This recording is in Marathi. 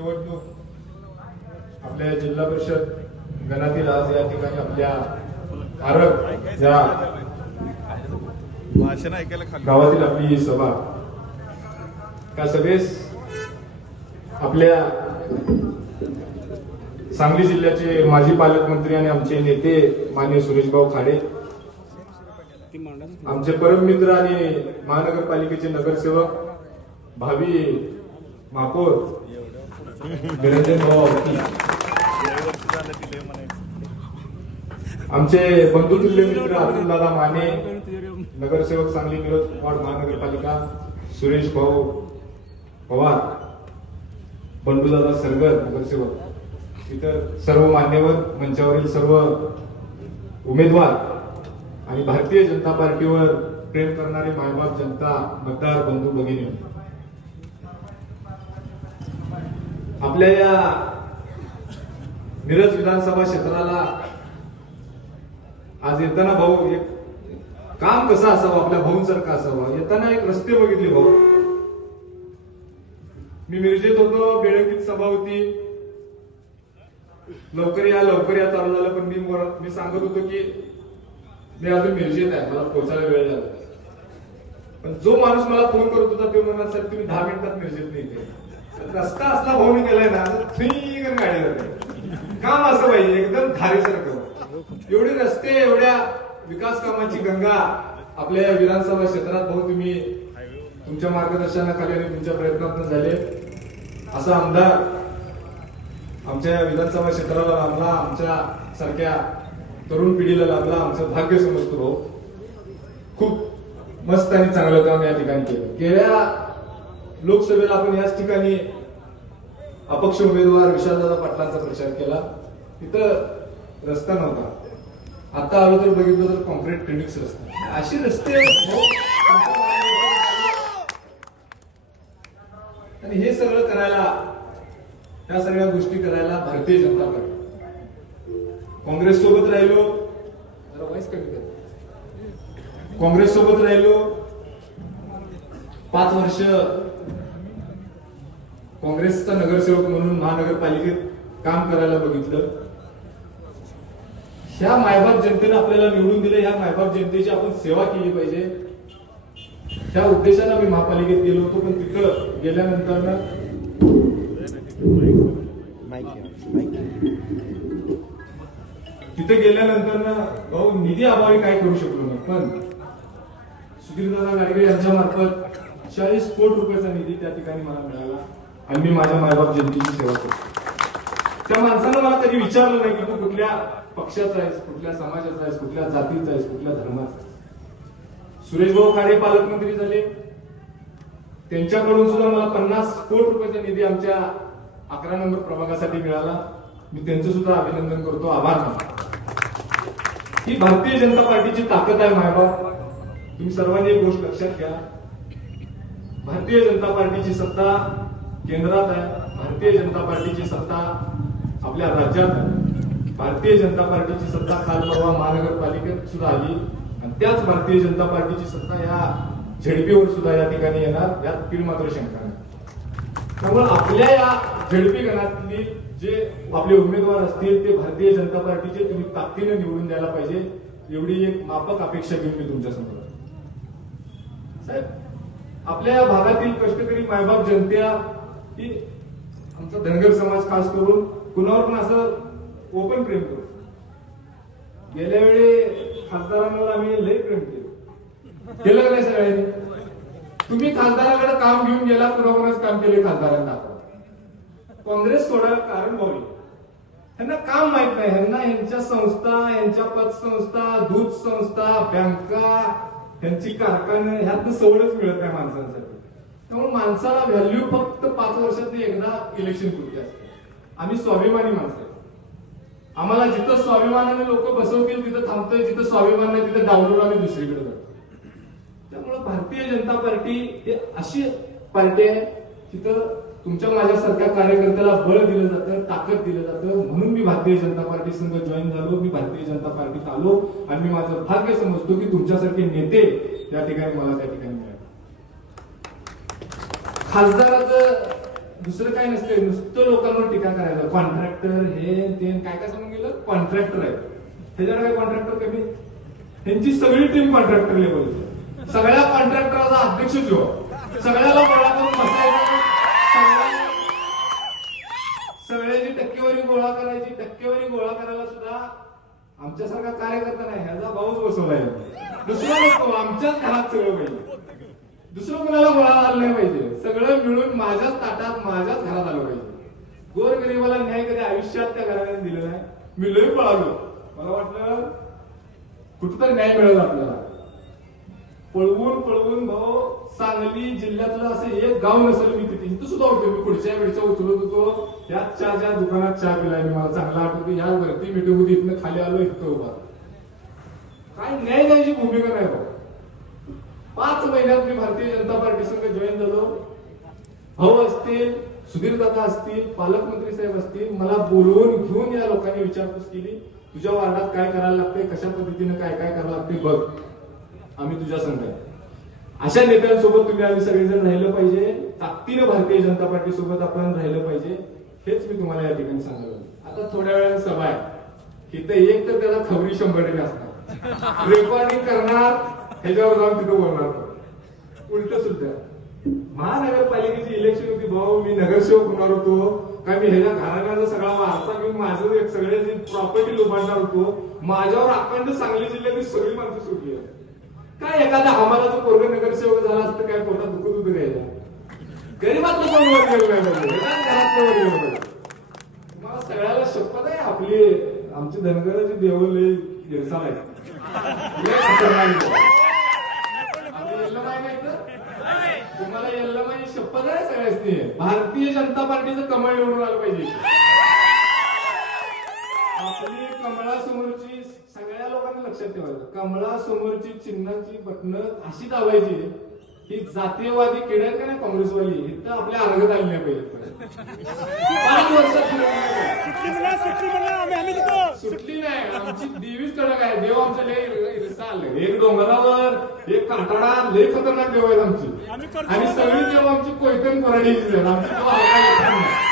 निवडणूक आपल्या जिल्हा परिषद गणातील आज या ठिकाणी आपल्या आरग या भाषण ऐकायला गावातील आपली ही सभा. त्या सभेस आपल्या सांगली जिल्ह्याचे माजी पालकमंत्री आणि आमचे नेते मान्य सुरेशभाऊ खाडे आमचे परममित्र आणि महानगरपालिकेचे नगरसेवक भावी महापौर आमचे भाऊ आवटी लय वर्ष दादा आमचे बंधुतुल्य मित्र अतुलदादा माने नगरसेवक सांगली मिरज वार्ड महानगरपालिका सुरेश भाऊ पवार बंडूदादा सरगर नगरसेवक इतर सर्व मान्यवर मंचावरील सर्व उमेदवार आणि भारतीय जनता पार्टीवर प्रेम करणारे मायबाप जनता मतदार बंधू भगिनी. आपल्या या मिरज विधानसभा क्षेत्राला आज येताना भाऊ एक काम कसं असावं? आपल्या भाऊंसारखं असावं? येताना एक रस्ते बघितले भाऊ. मी मिरजेत होतो बेळकीत सभा होती. लवकर या लवकर या चालू झालं पण मी मी सांगत होतो की मी अजून मिरजेत आहे मला पोहोचायला वेळ झाला पण जो माणूस मला फोन करत होता ते म्हणणार साहेब तुम्ही दहा मिनिटात मिरजेत नाही ते रस्ता असला भाऊ मी केलाय ना थ्री गाडी जाते काम असं पाहिजे एकदम धारेसारखं एवढे रस्ते एवढ्या विकास कामाची गंगा आपल्या या विधानसभा क्षेत्रात भाऊ तुम्ही तुमच्या मार्गदर्शनाखाली आणि तुमच्या प्रयत्नातून झाले. असा आमदार आमच्या विधानसभा क्षेत्राला लाभला आमच्या सारख्या तरुण पिढीला लाभला आमचं भाग्य समजतो भाऊ. खूप मस्त आणि चांगलं काम या ठिकाणी केलं. गेल्या लोकसभेला आपण याच ठिकाणी अपक्ष उमेदवार विशालदादा पाटलांचा प्रचार केला. तिथं रस्ता नव्हता. आता आलो तर बघितलं तर कॉन्क्रीट क्लिनिक्स रस्ता. अशी रस्ते आणि हे सगळं करायला ह्या सगळ्या गोष्टी करायला भारतीय जनता पार्टी. काँग्रेस सोबत राहिलो. कमी काँग्रेस सोबत राहिलो. पाच वर्ष काँग्रेसचा नगरसेवक म्हणून महानगरपालिकेत काम करायला बघितलं. ह्या मायबाप जनतेने आपल्याला निवडून दिलं ह्या मायबाप जनतेची आपण सेवा केली पाहिजे. त्या उद्देशाने मी महापालिकेत गेलो होतो पण तिथं गेल्यानंतर तिथे गेल्यानंतर ना भाऊ निधी अभावी काय करू शकलो ना पण सुधीरदादा गाडगे यांच्या मार्फत चाळीस कोटी रुपयाचा निधी त्या ठिकाणी मला मिळाला. आणि मी माझ्या मायबाप जनतेची सेवा करतो. त्या माणसानं मला कधी विचारलं नाही की तू कुठल्या पक्षाचा आहेस कुठल्या समाजाचा आहेस कुठल्या जातीचा आहेस कुठल्या धर्माचा आहेस. सुरेश भाऊ खाडे पालकमंत्री झाले. त्यांच्याकडून सुद्धा मला पन्नास कोटी रुपयाचा निधी आमच्या अकरा नंबर प्रभागासाठी मिळाला. मी त्यांचं सुद्धा अभिनंदन करतो. आभार मानतो. ही भारतीय जनता पार्टीची ताकद आहे मायबाप. तुम्ही सर्वांनी एक गोष्ट लक्षात घ्या. भारतीय जनता पार्टीची सत्ता केंद्रात आहे. भारतीय जनता पार्टीची सत्ता आपल्या राज्यात आहे. भारतीय जनता पार्टीची सत्ता काल परवा महानगरपालिकेत सुद्धा आली. आणि त्याच भारतीय जनता पार्टीची सत्ता या झेडपीवर सुद्धा या ठिकाणी येणार. यात तीळ मात्र शंका नाही. त्यामुळे आपल्या या झेडपी गणातली जे आपले उमेदवार असतील ते भारतीय जनता पार्टीचे तुम्ही ताकदीने निवडून द्यायला पाहिजे. एवढी एक मापक अपेक्षा घेऊन मी तुमच्यासमोर साहेब आपल्या या भागातील कष्टकरी मायबाप जनता की आमचा धनगर समाज खास करून कुणावर पण असं ओपन प्रेम करतो गेल्या वेळी खासदारांवर आम्ही लय प्रेम केलं. केलं नाही सगळ्यांनी? तुम्ही खासदाराकडे काम घेऊन गेला कुणाकुणाच काम केले खासदारांना काँग्रेस सोडायला कारण भाऊ ह्यांना काम माहीत नाही. ह्यांना यांच्या संस्था यांच्या पतसंस्था दूध संस्था बँका यांची कारखाने ह्यात सवडच मिळत नाही माणसांसाठी. त्यामुळे माणसाला व्हॅल्यू फक्त पाच वर्षात एकदा इलेक्शन पुरते असते. आम्ही स्वाभिमानी माणसं आम्हाला जिथं स्वाभिमानाने लोक बसवतील तिथं थांबतोय जिथं स्वाभिमान नाही तिथं डावलून आम्ही दुसरीकडे जातो. त्यामुळे भारतीय जनता पार्टी हे अशी पार्टी आहे तिथं तुमच्या माझ्यासारख्या कार्यकर्त्याला बळ दिलं जातं ताकद दिलं जातं. म्हणून मी भारतीय जनता पार्टी संघ जॉईन झालो मी भारतीय जनता पार्टीत आलो. आणि मी माझं भाग्य समजतो की तुमच्यासारखे नेते या ठिकाणी मला त्या ठिकाणी मिळाले. खासदाराचं दुसरं काय नसतं नुसतं लोकांवर टीका करायचं. कॉन्ट्रॅक्टर हे ते काय काय सांगून गेलं? कॉन्ट्रॅक्टर आहे त्याच्यावर काय कॉन्ट्रॅक्टर कमी त्यांची सगळी टीम कॉन्ट्रॅक्टर लेवल सगळ्या कॉन्ट्रॅक्टरचा अध्यक्ष जो सगळ्याला गोळा करून बसायचं सगळ्याची टक्केवारी गोळा करायची. टक्केवारी गोळा करायला सुद्धा आमच्यासारखा कार्यकर्ता नाही. ह्याचा भाऊच बसवलाय दुसरा नको आमच्याच घरात सगळं पाहिजे. दुसरं कोणाला गोळा आलं नाही पाहिजे. सगळं मिळून माझ्याच ताटात माझ्याच घरात आलं पाहिजे. गोरगरीबाला न्याय कधी आयुष्यात त्या घराने दिलं नाही? मी लई पळालो. मला वाटलं कुठंतरी न्याय मिळेल आपल्याला. पळवून पळवून भाऊ सांगली जिल्ह्यातलं असं एक गाव नसेल मी तिथे. इथं सुद्धा होतो. मी पुढच्या वेळच्या उचलत होतो. या चहाच्या दुकानात चहा पिलाय मला चांगला आठवतो. या वरती मीटिंग होती इथनं खाली आलो इथं उभा. काय न्याय द्यायची भूमिका नाही भाऊ. पाच महिन्यात मी भारतीय जनता पार्टी संघ जॉईन झालो. भाऊ असतील सुधीर दादा असतील पालकमंत्री साहेब असतील मला बोलवून घेऊन या लोकांनी विचारपूस केली तुझ्या वार्डात काय करायला लागते कशा पद्धतीने काय काय करायला लागते बघ. आम्ही तुझ्या संघ आहे. अशा नेत्यांसोबत तुम्ही आम्ही सगळेजण राहिलं पाहिजे. ताकदीनं भारतीय जनता पार्टी सोबत आपण राहिलं पाहिजे. हेच मी तुम्हाला या ठिकाणी सांगलं आता थोड्या वेळाने सभा आहे. इथं एक तर त्याला खबरी शंभर टक्के असणार. रेकॉर्डिंग करणार ह्याच्यावर जाऊन तिथं बोलणार उलट सुद्धा. महानगरपालिकेची इलेक्शन होती भाऊ मी नगरसेवक होणार होतो. काय मी ह्याच्या घराण्याचा सगळा वारसा घेऊन माझं एक सगळे प्रॉपर्टी लोबाडणार होतो माझ्यावर अखंड सांगली जिल्ह्यातील सगळी माणसं सुटली आहे. काय एखादा आम्हाला पोरग नगरसेवक झाला असतं काय पोटात दुखत होतं घ्यायला गरीबातलं पण वर गेलं नाही म्हणजे? घरातलं वर गेलं तुम्हाला सगळ्याला शपथ आहे आपली. आमची धनगराची देवल लय गिरसाल तुम्हाला शपथ आहे सगळ्यासनी? भारतीय जनता पार्टीचं कमळ निवडून आलं पाहिजे. आपली कमळासमोरची सगळ्या लोकांनी लक्षात ठेवायचं. कमळासमोरची चिन्हाची बटणं अशी दाबायची ही जातीयवादी किडे का नाही काँग्रेसवाली? इथं आपल्या अर्घत आली नाही पाहिजे पाच वर्षात फिरवली नाही. सुटली नाही. आमची देवीच कडक आहे. देव आमचं लय इरसाल एक डोंगरावर एक काटाडा लय खतरनाक देव आहेत आमची. आणि सगळी देव आमची कोयतन पराडीची आहेत. आमची